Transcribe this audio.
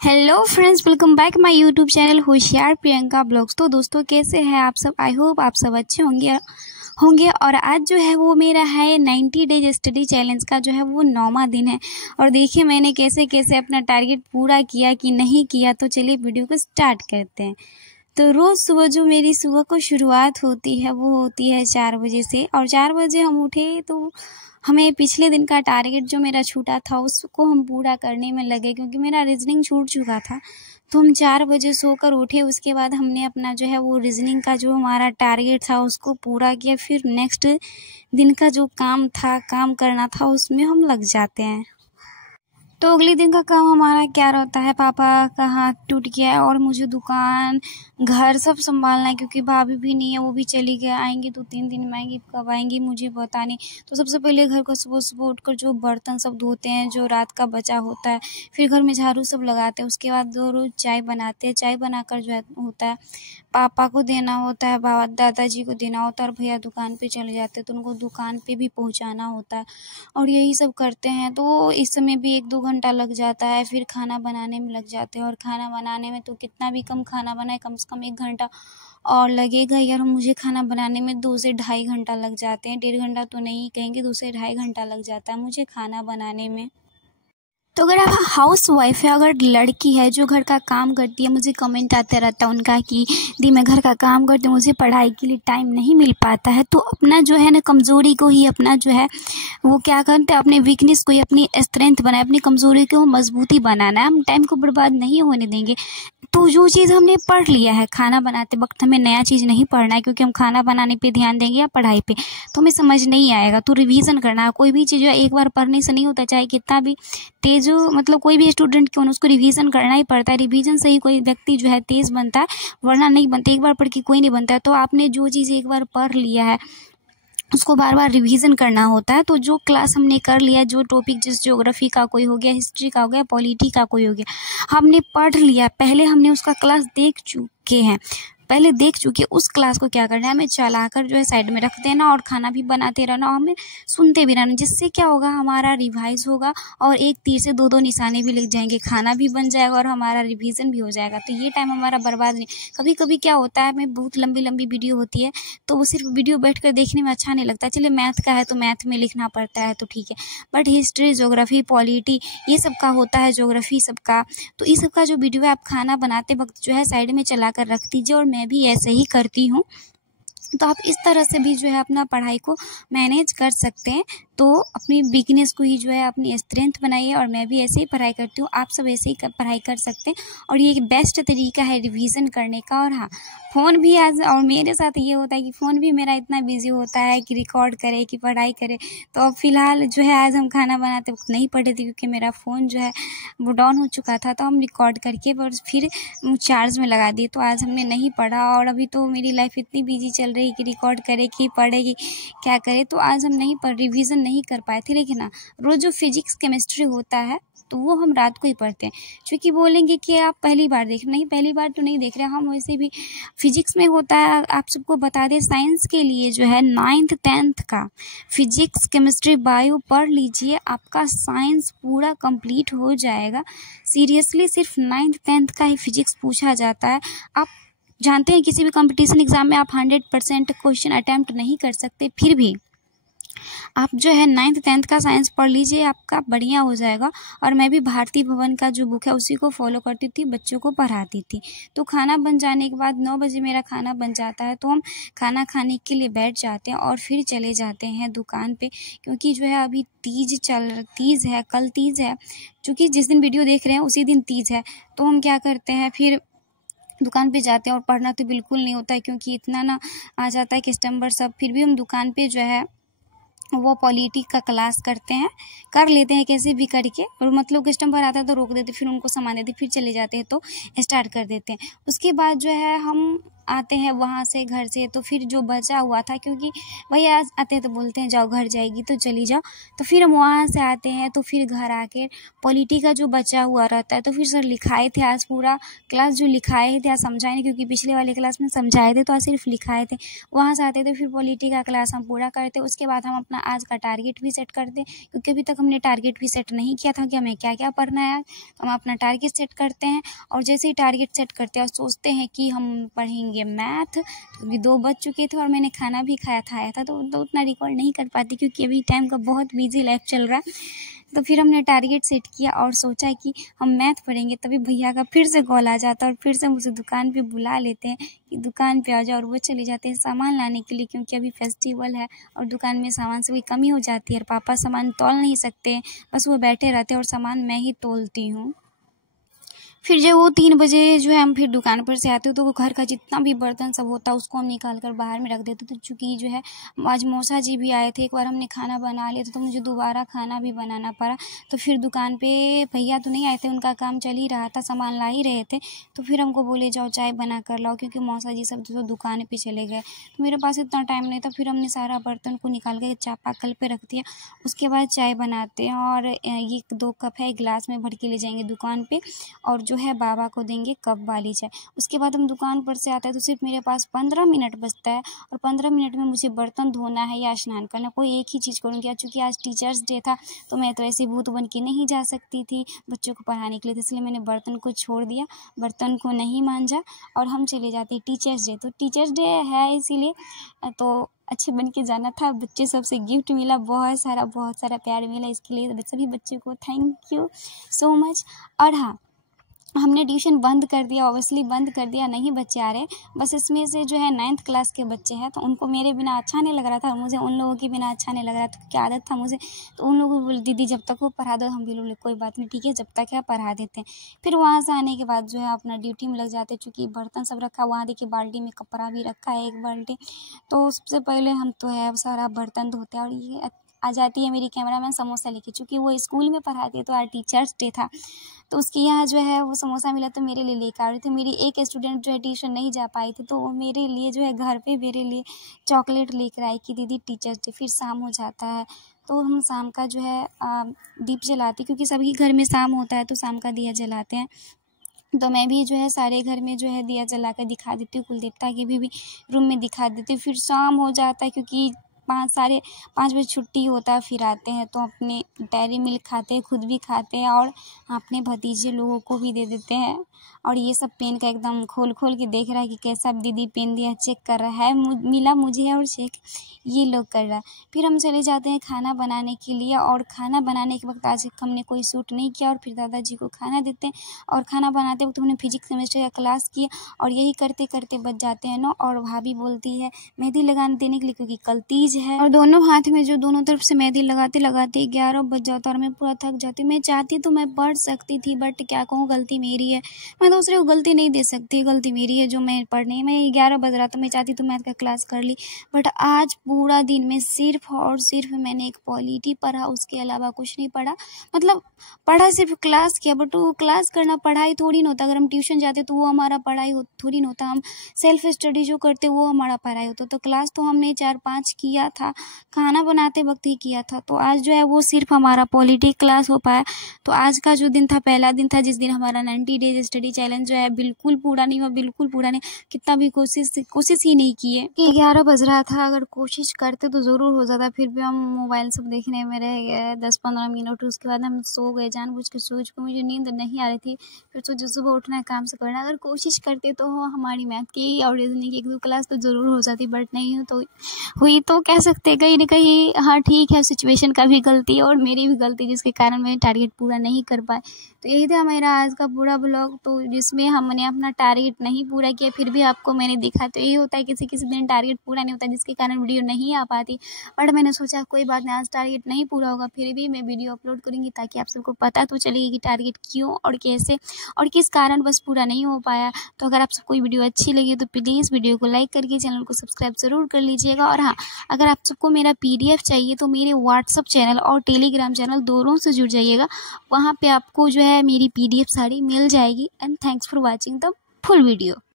Hello friends, welcome back my YouTube channel होशियार Priyanka blogs. तो दोस्तों, कैसे हैं आप सब? आई होप आप सब अच्छे होंगे। और आज जो है वो मेरा है 90 डेज स्टडी चैलेंज का जो है वो 9वां दिन है। और देखिए मैंने कैसे कैसे अपना टारगेट पूरा किया कि नहीं किया। तो चलिए वीडियो को स्टार्ट करते हैं। तो रोज़ सुबह जो मेरी सुबह को शुरुआत होती है वो होती है 4 बजे से। और 4 बजे हम उठे तो हमें पिछले दिन का टारगेट जो मेरा छूटा था उसको हम पूरा करने में लगे, क्योंकि मेरा रीजनिंग छूट चुका था। तो हम 4 बजे सोकर उठे। उसके बाद हमने अपना जो है वो रीजनिंग का जो हमारा टारगेट था उसको पूरा किया। फिर नेक्स्ट दिन का जो काम करना था उसमें हम लग जाते हैं। तो अगले दिन का काम हमारा क्या रहता है? पापा का हाथ टूट गया है और मुझे दुकान घर सब संभालना है, क्योंकि भाभी भी नहीं है, वो भी चली गई। आएंगी तो 3 दिन में आएंगी, कब आएंगी मुझे पता नहीं। तो सबसे पहले घर को सुबह सुबह उठकर जो बर्तन सब धोते हैं जो रात का बचा होता है, फिर घर में झाड़ू सब लगाते हैं। उसके बाद रोज चाय बनाते हैं। चाय बनाकर जो है होता है पापा को देना होता है, बाबा दादाजी को देना होता है, और भैया दुकान पे चले जाते हैं तो उनको दुकान पे भी पहुंचाना होता है। और यही सब करते हैं। तो इस समय भी 1-2 घंटा लग जाता है। फिर खाना बनाने में लग जाते हैं। और खाना बनाने में तो कितना भी कम खाना बनाए, कम से कम 1 घंटा और लगेगा यार। मुझे खाना बनाने में 2 से ढाई घंटा लग जाते हैं। 1.5 घंटा तो नहीं कहेंगे, 2 से ढाई घंटा लग जाता है मुझे खाना बनाने में। तो अगर आप हाउस वाइफ है, अगर लड़की है जो घर का काम करती है, मुझे कमेंट आता रहता है उनका कि दी मैं घर का काम करती हूँ, मुझे पढ़ाई के लिए टाइम नहीं मिल पाता है। तो अपना जो है ना कमज़ोरी को ही अपना जो है वो क्या करते हैं, अपने वीकनेस को ही अपनी स्ट्रेंथ बनाए, अपनी कमज़ोरी को मजबूती बनाना है। हम टाइम को बर्बाद नहीं होने देंगे। तो जो चीज़ हमने पढ़ लिया है, खाना बनाते वक्त हमें नया चीज़ नहीं पढ़ना है, क्योंकि हम खाना बनाने पे ध्यान देंगे या पढ़ाई पे तो हमें समझ नहीं आएगा। तो रिवीजन करना है। कोई भी चीज़ जो एक बार पढ़ने से नहीं होता, चाहे कितना भी तेज हो, मतलब कोई भी स्टूडेंट क्यों ना, उसको रिवीजन करना ही पड़ता है। रिवीजन से ही कोई व्यक्ति जो है तेज बनता है, वरना नहीं बनता। एक बार पढ़ के कोई नहीं बनता है। तो आपने जो चीज़ एक बार पढ़ लिया है उसको बार बार रिवीजन करना होता है। तो जो क्लास हमने कर लिया, जो टॉपिक जिस ज्योग्राफी का कोई हो गया, हिस्ट्री का हो गया, पॉलिटी का कोई हो गया, हमने पढ़ लिया, पहले हमने उसका क्लास देख चुके हैं, पहले देख चुके। उस क्लास को क्या करना है, हमें चलाकर जो है साइड में रख देना और खाना भी बनाते रहना और हमें सुनते भी रहना। जिससे क्या होगा, हमारा रिवाइज होगा और एक तीर से 2-2 निशाने भी लग जाएंगे, खाना भी बन जाएगा और हमारा रिवीजन भी हो जाएगा। तो ये टाइम हमारा बर्बाद नहीं। कभी कभी क्या होता है, हमें बहुत लंबी लंबी वीडियो होती है तो वो सिर्फ वीडियो बैठकर देखने में अच्छा नहीं लगता। चलिए मैथ का है तो मैथ में लिखना पड़ता है तो ठीक है, बट हिस्ट्री, ज्योग्राफी, पॉलिटी ये सब का होता है, ज्योग्राफी सबका। तो इस सब का जो वीडियो है आप खाना बनाते वक्त जो है साइड में चला कर रख दीजिए। और मैं भी ऐसे ही करती हूँ। तो आप इस तरह से भी जो है अपना पढ़ाई को मैनेज कर सकते हैं। तो अपनी वीकनेस को ही जो है अपनी स्ट्रेंथ बनाइए। और मैं भी ऐसे ही पढ़ाई करती हूँ, आप सब ऐसे ही पढ़ाई कर सकते हैं। और ये एक बेस्ट तरीका है रिवीजन करने का। और हाँ, फ़ोन भी आज, और मेरे साथ ये होता है कि फ़ोन भी मेरा इतना बिजी होता है कि रिकॉर्ड करे कि पढ़ाई करे। तो अब फ़िलहाल जो है आज हम खाना बनाते वक्त नहीं पढ़े थे, क्योंकि मेरा फ़ोन जो है वो डाउन हो चुका था। तो हम रिकॉर्ड करके बस फिर चार्ज में लगा दिए। तो आज हमने नहीं पढ़ा। और अभी तो मेरी लाइफ इतनी बिजी चल रही है कि रिकॉर्ड करे कि पढ़ेगी क्या करे। तो आज हम नहीं रिवीजन नहीं कर पाए थे। लेकिन हाँ, रोज़ जो फिजिक्स केमिस्ट्री होता है तो वो हम रात को ही पढ़ते हैं। क्योंकि बोलेंगे कि आप पहली बार देख रहे, नहीं पहली बार तो नहीं देख रहे हम। वैसे भी फिजिक्स में होता है, आप सबको बता दें, साइंस के लिए जो है 9th 10th का फिजिक्स केमिस्ट्री बायो पढ़ लीजिए, आपका साइंस पूरा कंप्लीट हो जाएगा। सीरियसली सिर्फ 9th 10th का ही फिजिक्स पूछा जाता है। आप जानते हैं किसी भी कंपटीशन एग्जाम में आप 100% क्वेश्चन अटेम्प्ट नहीं कर सकते, फिर भी आप जो है 9th 10th का साइंस पढ़ लीजिए, आपका बढ़िया हो जाएगा। और मैं भी भारती भवन का जो बुक है उसी को फॉलो करती थी, बच्चों को पढ़ाती थी। तो खाना बन जाने के बाद 9 बजे मेरा खाना बन जाता है, तो हम खाना खाने के लिए बैठ जाते हैं और फिर चले जाते हैं दुकान पे। क्योंकि जो है अभी तीज है, कल तीज है। चूँकि जिस दिन वीडियो देख रहे हैं उसी दिन तीज है। तो हम क्या करते हैं, फिर दुकान पे जाते हैं। और पढ़ना तो बिल्कुल नहीं होता है, क्योंकि इतना ना आ जाता है कस्टमर सब। फिर भी हम दुकान पे जो है वो पॉलिटी का क्लास करते हैं, कर लेते हैं कैसे भी करके। और मतलब कस्टमर आता है तो रोक देते, फिर उनको सामान देते, फिर चले जाते हैं तो स्टार्ट कर देते हैं। उसके बाद जो है हम आते हैं वहाँ से घर से, तो फिर जो बचा हुआ था, क्योंकि भैया आते हैं तो बोलते हैं जाओ घर जाएगी तो चली जाओ, तो फिर हम वहाँ से आते हैं तो फिर घर आके पॉलिटी का जो बचा हुआ रहता है तो फिर सर लिखाए थे आज पूरा क्लास जो लिखाए थे, आज समझाए नहीं क्योंकि पिछले वाले क्लास में समझाए थे तो आज सिर्फ लिखाए थे। वहाँ से आते थे फिर पॉलिटी का क्लास हम पूरा करते, उसके बाद हम अपना आज का टारगेट भी सेट करते, क्योंकि अभी तक हमने टारगेट भी सेट नहीं किया था कि हमें क्या क्या पढ़ना है। तो हम अपना टारगेट सेट करते हैं और जैसे ही टारगेट सेट करते हैं और सोचते हैं कि हम पढ़ेंगे मैथ, अभी 2 बज चुके थे और मैंने खाना भी खाया था तो उतना रिकॉर्ड नहीं कर पाती क्योंकि अभी टाइम का बहुत बिजी लाइफ चल रहा है। तो फिर हमने टारगेट सेट किया और सोचा कि हम मैथ पढ़ेंगे, तभी भैया का फिर से कॉल आ जाता और फिर से हम उसे दुकान पे बुला लेते हैं कि दुकान पे आ जाओ, और वो चले जाते हैं सामान लाने के लिए क्योंकि अभी फेस्टिवल है और दुकान में सामान से कोई कमी हो जाती है और पापा सामान तौल नहीं सकते, बस वो बैठे रहते हैं और सामान मैं ही तौलती हूँ। फिर जब वो 3 बजे जो है हम फिर दुकान पर से आते हो तो घर का जितना भी बर्तन सब होता है उसको हम निकाल कर बाहर में रख देते। तो चूँकि जो है आज मौसा जी भी आए थे, एक बार हमने खाना बना लिया था तो मुझे दोबारा खाना भी बनाना पड़ा। तो फिर दुकान पे भैया तो नहीं आए थे, उनका काम चल ही रहा था, सामान ला ही रहे थे, तो फिर हमको बोले जाओ चाय बना कर लाओ क्योंकि मौसा जी सब तो दुकान पर चले गए। तो मेरे पास इतना टाइम नहीं था, फिर हमने सारा बर्तन को निकाल के चापाकल पर रख दिया। उसके बाद चाय बनाते हैं और ये 2 कप है गिलास में भर के ले जाएंगे दुकान पर और जो है बाबा को देंगे कप वाली चाय। उसके बाद हम दुकान पर से आते हैं तो सिर्फ मेरे पास 15 मिनट बचता है और 15 मिनट में मुझे बर्तन धोना है या स्नान करना, कोई एक ही चीज़ करूँगी। चूँकि आज टीचर्स डे था तो मैं तो ऐसे भूत बन के नहीं जा सकती थी बच्चों को पढ़ाने के लिए, तो इसलिए मैंने बर्तन को छोड़ दिया, बर्तन को नहीं मांजा और हम चले जाते हैं टीचर्स डे। तो टीचर्स डे है इसीलिए तो अच्छे बन के जाना था। बच्चे सबसे गिफ्ट मिला, बहुत सारा प्यार मिला, इसके लिए सभी बच्चों को थैंक यू सो मच। और हाँ, हमने ट्यूशन बंद कर दिया, ऑब्वियसली बंद कर दिया, नहीं बच्चे आ रहे, बस इसमें से जो है 9th क्लास के बच्चे हैं तो उनको मेरे बिना अच्छा नहीं लग रहा था और मुझे उन लोगों के बिना अच्छा नहीं लग रहा था, क्या आदत था मुझे। तो उन लोगों को बोले दीदी जब तक वो पढ़ा दो, हम भी लोग कोई बात नहीं ठीक है जब तक है पढ़ा देते हैं। फिर वहाँ से आने के बाद जो है अपना ड्यूटी में लग जाते, चूँकि बर्तन सब रखा, वहाँ देखिए बाल्टी में कपड़ा भी रखा है 1 बाल्टी, तो सबसे पहले हम तो है सारा बर्तन धोते हैं। और ये आ जाती है मेरी कैमरामैन समोसा लेके, चूँकि वो स्कूल में पढ़ाती है तो आज टीचर्स डे था तो उसके यहाँ जो है वो समोसा मिला तो मेरे लिए लेकर आ रही थी। मेरी एक स्टूडेंट जो है ट्यूशन नहीं जा पाई थी तो वो मेरे लिए जो है घर पे मेरे लिए चॉकलेट लेकर आई कि दीदी टीचर्स डे। फिर शाम हो जाता है तो हम शाम का जो है दीप जलाते, क्योंकि सभी घर में शाम होता है तो शाम का दिया जलाते हैं। तो मैं भी जो है सारे घर में जो है दिया जला कर दिखा देती हूँ, कुल देवता के भी रूम में दिखा देती हूँ। फिर शाम हो जाता है क्योंकि 5 बजे छुट्टी होता है, फिर आते हैं तो अपने डेयरी मिल्क खाते हैं, खुद भी खाते हैं और अपने भतीजे लोगों को भी दे देते हैं। और ये सब पेन का एकदम खोल के देख रहा है कि कैसा दीदी पेन दिया, चेक कर रहा है, मिला मुझे और चेक ये लोग कर रहा है। फिर हम चले जाते हैं खाना बनाने के लिए और खाना बनाने के वक्त आज हमने कोई शूट नहीं किया और फिर दादाजी को खाना देते हैं और खाना बनाते वक्त हमने फिजिक्स केमिस्ट्री का क्लास किया और यही करते करते बच जाते हैं 9। और भाभी बोलती है मेहंदी लगाने देने के लिए क्योंकि कल तीज है और दोनों हाथ में जो दोनों तरफ से मेहंदी लगाते 11 बज जाता और मैं पूरा थक जाती। मैं चाहती तो मैं पढ़ सकती थी बट क्या कहूँ गलती मेरी है, मैं दूसरे को गलती नहीं दे सकती, गलती मेरी है जो मैं पढ़ने मैं 11 बज रहा था, मैं चाहती तो मैथ का क्लास कर ली बट आज पूरा दिन में सिर्फ और सिर्फ मैंने एक पॉलिटी पढ़ा, उसके अलावा कुछ नहीं पढ़ा। मतलब पढ़ा सिर्फ क्लास किया बट वो क्लास करना पढ़ाई थोड़ी ना होता। अगर हम ट्यूशन जाते तो वो हमारा पढ़ाई थोड़ी ना होता, हम सेल्फ स्टडी जो करते वो हमारा पढ़ाई होता। तो क्लास तो हमने 4-5 किया था, खाना बनाते वक्त ही किया था। तो आज जो है वो सिर्फ हमारा पॉलिटी क्लास हो पाया। तो आज का जो दिन था पहला दिन था जिस दिन हमारा 90 डेज स्टडी चैलेंज जो है बिल्कुल पूरा नहीं हुआ, बिल्कुल पूरा नहीं, कितना भी कोशिश ही नहीं किए कि 11 बज रहा था, अगर कोशिश करते तो ज़रूर हो जाता। फिर भी हम मोबाइल सब देखने में रह गए 10-15 मिनट, उसके बाद हम सो गए, जानबूझ के सोच को मुझे नींद नहीं आ रही थी। फिर सोचे सुबह उठना है, काम से करना, अगर कोशिश करते तो हमारी मैथ की और रीजनिंग की 1-2 क्लास तो ज़रूर हो जाती बट नहीं हो तो हुई। तो कह सकते कहीं ना कहीं हाँ ठीक है, सिचुएशन का भी गलती और मेरी भी गलती जिसके कारण मैं टारगेट पूरा नहीं कर पाए। तो यही था मेरा आज का पूरा ब्लॉग, तो जिसमें हमने अपना टारगेट नहीं पूरा किया फिर भी आपको मैंने दिखा। तो यही होता है किसी दिन टारगेट पूरा नहीं होता जिसके कारण वीडियो नहीं आ पाती, बट मैंने सोचा कोई बात नहीं, आज टारगेट नहीं पूरा होगा फिर भी मैं वीडियो अपलोड करूँगी ताकि आप सबको पता तो चलेगी कि टारगेट क्यों और कैसे और किस कारण बस पूरा नहीं हो पाया। तो अगर आप सबको वीडियो अच्छी लगी तो प्लीज़ वीडियो को लाइक करके चैनल को सब्सक्राइब ज़रूर कर लीजिएगा। और हाँ, अगर आप सबको मेरा PDF चाहिए तो मेरे व्हाट्सअप चैनल और टेलीग्राम चैनल दोनों से जुड़ जाइएगा, वहाँ पे आपको जो है मेरी PDF सारी मिल जाएगी। And thanks for watching the full video.